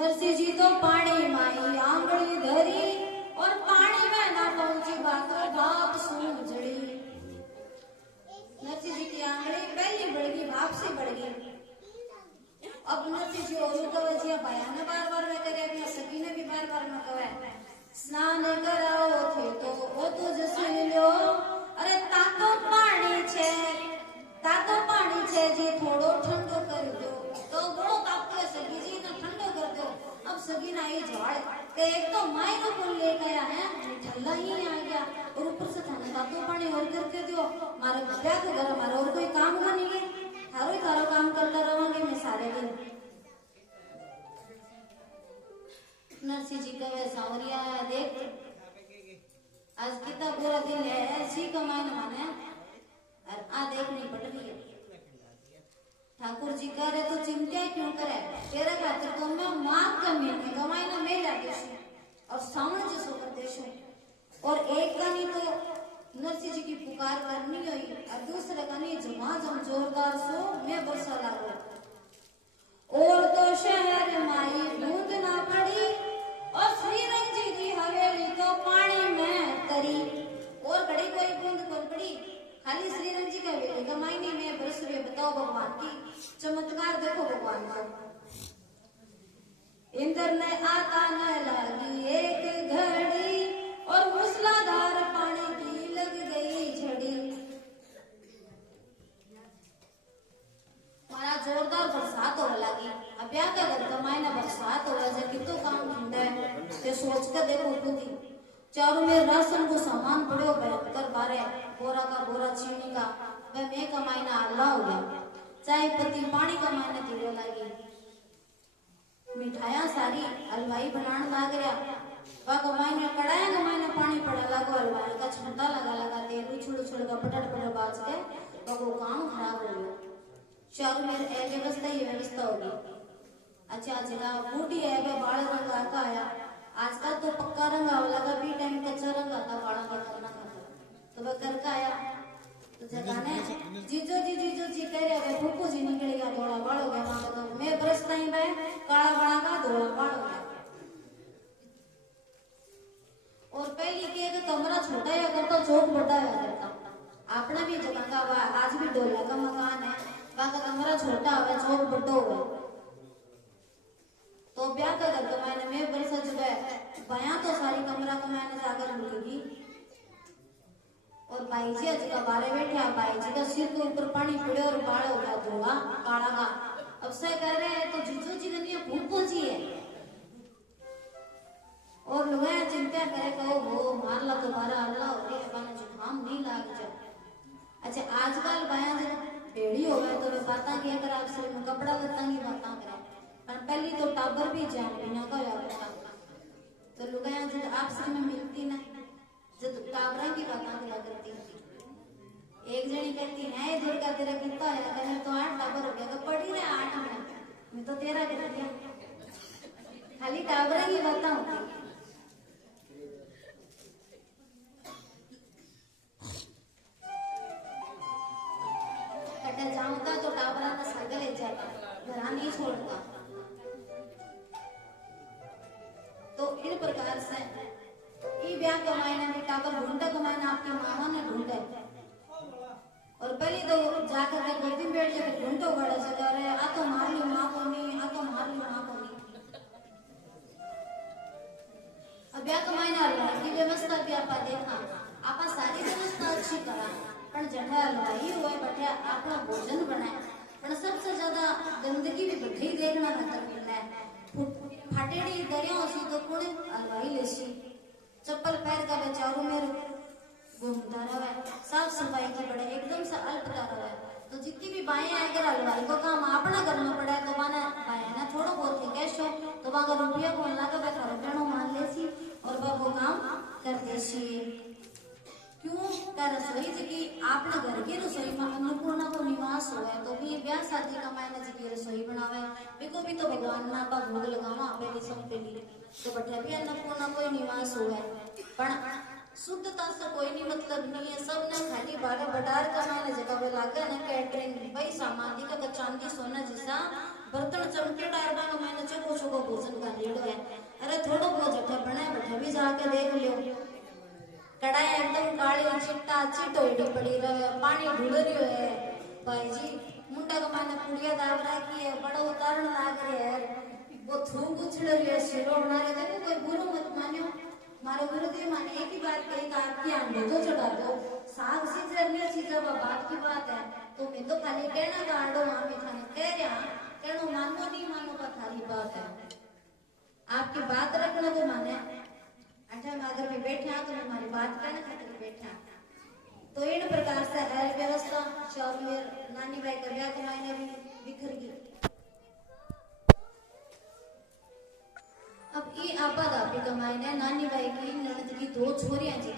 नरसिंह जी तो पानी माई आंगली धरी और पानी में ना पहुंची बातों भाप सूझड़ी। नरसिंह जी की आंगली पहली बढ़ गई, भाप से बढ़ गई। अब नरसिंह जी और कवजिया पाया ने बार बार में करे, अपनी सखी ने भी बार बार में कहे स्नान कराओ थे तो ओ तो जैसे लो, अरे तातो पानी छे जी थोड़ो ठंडो कर दो। तो बड़ो तातो है सखी जी ने ठंडो कर दो। अब सखी ना ये झाड़ ते एक तो माई को कौन ले गया है, ठल्ला ही आ गया और ऊपर से थाने तातो पानी और करके दियो। मारे क्या तो घर हमारा और कोई काम का नहीं है, थारो ही थारो काम करता रहोगे मैं सारे दिन। नरसिंह जी कहे सावरिया देख आज कितना पूरा दिन है ऐसी कमाई न माने और आ देख नहीं पड़ रही है। ठाकुर जी कह रहे तो चिंता क्यों करे, तेरे खातिर तो मैं मां का महीने कमाई ना मैं ला देशू और सामने जैसो कर देशू। और एक का नहीं तो नरसिंह जी की पुकार करनी हुई और दूसरे का नहीं झमाझम जोरदार सो मैं बरसा लागो। और तो शहर माई बूंद ना पड़ी और श्री रंग जी की हवेली तो पानी में तरी। और घड़ी कोई बूंद कौन पड़ी, खाली श्री रंग जी का हवेली का मायने में बरस रही। बताओ भगवान की चमत्कार देखो भगवान का। इंद्र ने आता न लगी एक घड़ी और मूसलाधार पानी की लग गई झड़ी। मारा जोरदार बरसात होने लगी। अब क्या कर कमाई ना बरसात हो रहा है कितो काम ठंडा है ते सोच कर देखो खुद ही चारों में राशन को सामान पड़े भयंकर बारे बोरा का बोरा चीनी का वह मैं कमाई ना अल्लाह हो गया। चाय पत्ती पानी कमाई ना तीरे लगी। मिठाइयां सारी हलवाई बनाने लग गया वह कमाई ने कड़ाया कमाई ना पानी पड़ा लगो हलवाई का छंटा लगा लगा तेल उछड़ उछड़ का पटट पटट बाज के वो काम खराब हो गया। चारों में व्यवस्था ही व्यवस्था होगी। अच्छा जगह बूढ़ी है वे बाल रंग आता आया आजकल तो पक्का रंग आवा लगा भी टाइम कच्चा रंग आता बालों का करना खाता तो वह करके आया तो जगह ने जीजो जी कह रहे हैं फूफू जी निकल गया धोला बाल हो गया वहां तो मैं बरसता ही मैं काला बड़ा का धोला बाल हो गया। और पहली के कमरा छोटा है अगर तो चौक बड़ा है करता अपना भी जगह का आज भी डोला का मकान है वहां का कमरा छोटा हुआ चौक बड़ा हुआ। तो ब्याह का घर कमाने में बरसा चुका है बया तो सारी कमरा कमाने जाकर मिलेगी। और भाई जी आज का बारे बैठे भाई जी का सिर के ऊपर पानी पड़े और बाल हो गया धोला काला का। अब से कह रहे हैं तो जीजू जी नहीं फूफू जी है और लोग चिंता करे कहो वो मार ला दोबारा अल्लाह हो गया जुकाम नहीं लाग जाए। अच्छा आजकल बया भेड़ी हो गए तो वे बात की अगर आप सिर में कपड़ा लता की बात करें पर पहली तो टाबर भी जान बिना का तो लुगाया जब आपस में मिलती ना जब टाबरा की बातें करा करती एक जनी कहती है दूर का तेरा कितना है कहने तो 8 टाबर हो गया पड़ी रहे 8 में मैं तो 13 कर दिया खाली टाबरा की बातें होती। कटे जाऊंगा तो टाबरा का साइकिल ले जाएगा घर नहीं छोड़ता। तो इन प्रकार से ये ब्याह कमाईना में टाबर ढूंढा कमाईना आपकी मामा ने ढूंढे और पहले तो जाकर के गोदी में बैठ जाकर ढूंढो बड़ा से कह रहे आ तो मार ली माँ को नहीं आ तो मार ली माँ को नहीं। अब ब्याह कमाईना की व्यवस्था भी आपा देखा आपा सारी व्यवस्था अच्छी करा पर जठा हलवाई हुए बैठे अपना भोजन बनाए पर सबसे ज्यादा गंदगी भी बढ़ी देखना खतर मिलता है। फाटेड़ी दरियाओं से तो कुण हलवाई लेसी चप्पल पैर का बेचारों में घूमता रहा साफ सफाई की बड़े एकदम से अल्पता रहा तो जितनी भी बाएं आकर हलवाई को काम अपना करना पड़ा तो माना बाएं ना थोड़ा बहुत ही कैश हो तो वहां रुपया को लगा बैठा रुपया मान लेसी और वह वो काम कर देसी। क्यों क्या रसोई जी की आपने घर की रसोई में अन्नपूर्णा को निवास हो है तो भी ब्याह शादी का मायने जी की रसोई बनावे बिको भी तो भगवान ना आपा भोग लगावा पहली सब पहली तो बटे भी अन्नपूर्णा कोई निवास हो है पर शुद्धता से कोई नहीं मतलब नहीं है सब ने खाली बागा बटार का मायने जगह पे लागे ना कैटरिंग भाई सामाजिक का चांदी सोना जैसा बर्तन चमके डायरा का मायने चको चको भोजन का लाची टोड़ी पड़ी रहे, पानी ढूंढ रही है भाई जी। मुंडा का माने पुड़िया दाव रखी है, बड़ा उतारण लाग रहे है, वो थूक उछल रही है, सिरो बना रहे। देखो कोई बुरो मत मानियो, मारे गुरुदेव माने एक ही बात कही, आपकी आंडे तो चढ़ा दो, साग सीजर में सीजर बात की बात है। तो मैं तो खाली कहना का आंडो मामी थाने कह रहा, कहनो मानो नहीं मानो का थारी बात है, आपकी बात रखना तो माने। अच्छा अगर मैं बैठा तो मैं हमारी बात कहना खातिर बैठा। तो इन प्रकार से है व्यवस्था। चौबीर नानी भाई का ब्याह कमाईने भी बिखर गई। अब ये आपाद आपी कमाईने नानी भाई की ननद की दो छोरियां जी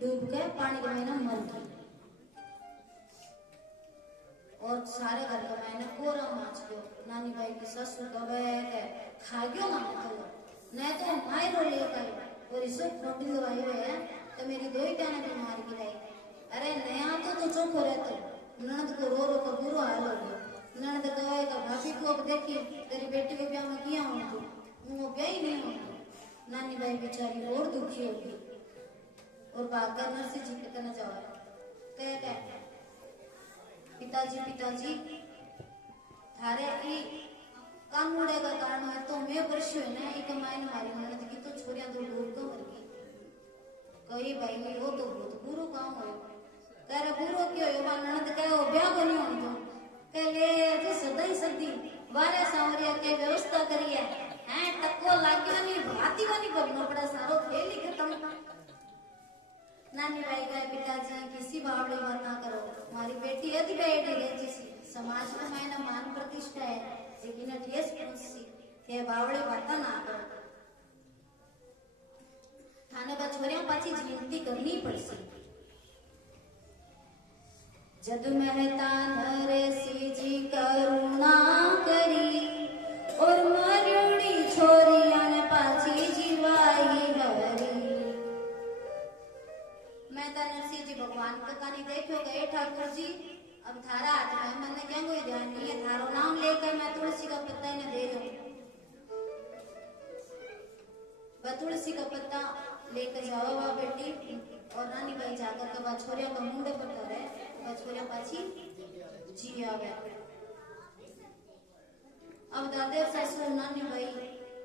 डूब गए पानी के महीना मर गई, और सारे घर का मैंने कोरा माच गयो। नानी भाई की ससुर दबे के खा गयो माने तो नहीं तो मायरो लेकर और इसो खोटी दवाई हुए है तो मेरी दो ही टाने बीमार की लाई। अरे नया तो चौको रहते, ननद को रो रो कर बुरा हाल हो गया। ननद कहे का भाभी को अब देखी तेरी बेटी को ब्याह में किया हूं तू, वो ब्याह ही नहीं होगा। नानी भाई बेचारी और दुखी होगी और भागकर नरसिंह जी के कहना चाहो कह पिताजी पिताजी थारे ई कानूड़े का कारण है तो मैं वर्ष है ना एक मायने मारी ननद की तो छोरियां तो डूब तो मर गई। कही भाई नहीं वो तो बहुत बुरो काम हो, कह रहे बुरो क्यों हो? ननद कहे वो ब्याह को नहीं होने दो, कह ले जो सदा ही सदी बारे सांवरिया के व्यवस्था करी है टक्को लाग्यो नहीं भाती को नहीं करना पड़ा, सारो खेल ही खत्म। नानी भाई कहे पिताजी किसी बावड़ी बात ना करो, हमारी बेटी यदि बेटी है समाज में मैंने मान प्रतिष्ठा है लेकिन ठेस पहुंची के बावड़ी बात ना करो, थाने बछोरियों पाची जिंदगी करनी पड़सी। जद मेहता नरसी जी करुणा करी और मरुड़ी छोरिया ने पाची जीवाई हरी। मेहता नरसिंह जी भगवान का कहानी देखो गए ठाकुर जी अब थारा हाथ में मैंने क्या कोई ध्यान नहीं है, थारो नाम लेकर मैं तुलसी का पत्ता इन्हें दे दूं। तुलसी का पत्ता लेकर जाओ वह बेटी और नानी भाई जाकर के बछोरिया का मुंडे पर धरे, बछोरिया पाछी जी आवे। अब दादे ससुर नानी भाई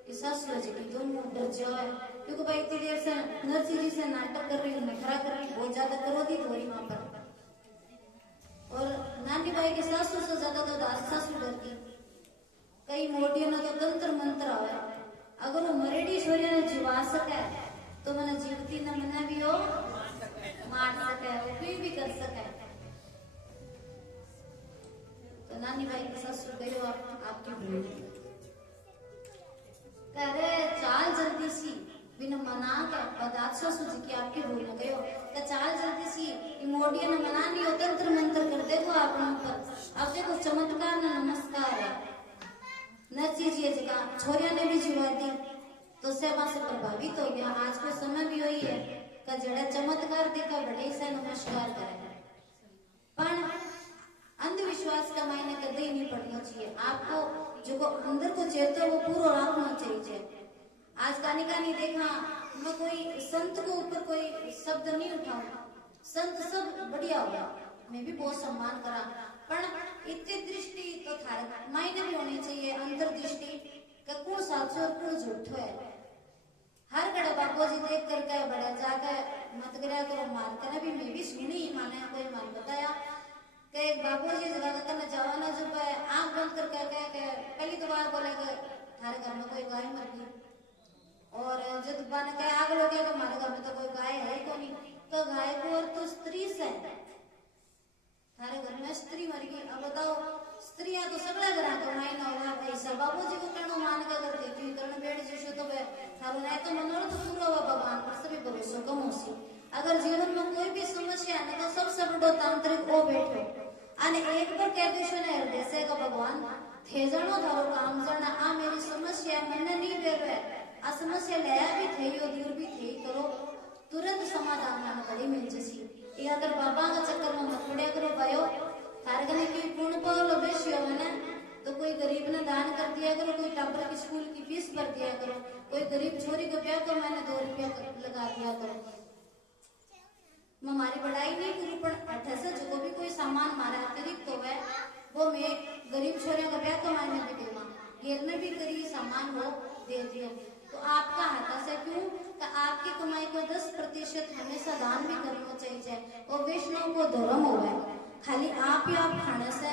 की ससुर जी की दोनों डर जाए क्योंकि भाई इतनी देर से नरसिंह जी से नाटक कर रही, नखरा कर रही, बहुत ज्यादा करो थी थोड़ी वहां पर। और नानी भाई के ससुर से ज्यादा तो दास ससुर डरती। कई मोटियों ने तो तंत्र मंत्र आवे, अगर वो मरेडी छोरिया ने जीवा सके तो मैंने जीवती न मना भी हो मार सके, वो भी कर सके। तो नानी भाई के ससुर कहो आपकी भूल कह रहे चाल जल्दी सी बिना मना के पदार्थ ससुर जी की आपकी भूल न कहो तो चाल जल्दी सी मोटिया ने मना नहीं हो तंत्र मंत्र कर देखो आप पर। अब देखो चमत्कार न नमस्कार है, नरसिंह जी जगह छोरिया ने भी जीवा दी तो सेवा से प्रभावित हो गया। आज का समय भी वही है कि जड़ा चमत्कार देखा बड़े से नमस्कार करे, पर अंधविश्वास का मायने कदे ही नहीं पड़ना चाहिए। आपको जो को अंदर को चेतो वो पूरा रखना चाहिए। आज कानी कानी देखा मैं कोई संत को ऊपर कोई शब्द नहीं उठाऊं, संत सब बढ़िया हुआ, मैं भी बहुत सम्मान करा, पर इतनी दृष्टि तो थारे मायने भी होनी चाहिए अंतर्दृष्टि कि कौन सच और कौन झूठ है। हर गड़ा बाबू जी देख करके बड़ा जाकर मत गिरा करो मार कर भी मैं भी सुनी माने कोई मान बताया कि एक बाबू जी जगह करना जवाना जो आंख बंद करके कह पहली तो बार बोले कि थारे घर में कोई गाय मर गई, और जब बन के आग लोग हमारे घर में तो कोई गाय है ही नहीं, तो गाय को और तो स्त्री से थारे घर में स्त्री मर गई। अब बताओ स्त्रियां तो सगड़ा घर तो मायना होगा भाई सब बाबू जी को करणो मान के करते क्यों करण बेड़ जैसे तो थारो नहीं तो मनोरथ पूरा हुआ भगवान पर सभी भरोसा कम हो। अगर जीवन में कोई भी समस्या है ना तो सबसे बड़ो तांत्रिक वो बैठो અને એક પર કહેતો ને હૃદય का भगवान थे जणो थारो काम जणा आ मेरी समस्या मैंने नहीं बेवे आ समस्या लया भी थे यो दूर भी थे करो तुरंत समाधान माने बड़ी मिल जसी। ये अगर बाबा का चक्कर में मत पड़या करो भाइयों, थारे कने की पूर्ण पावलो बेसियो है ना तो कोई गरीब ने दान कर दिया करो, कोई टाबर की स्कूल की फीस भर दिया करो, कोई गरीब छोरी को ब्याह को मैंने 2 रुपया लगा दिया करो। हमारी बड़ाई बुराई नहीं करी पर अठे से जो भी कोई सामान मारे अतिरिक्त तो है वो मैं गरीब छोरे का ब्याह कमाने भी देवा घेर में भी करी सामान वो दे दियो। तो आपका हाथ से क्यों कि आपकी कमाई को 10% हमेशा दान भी करना चाहिए और वैष्णव को धर्म हो खाली आप ही आप खाने से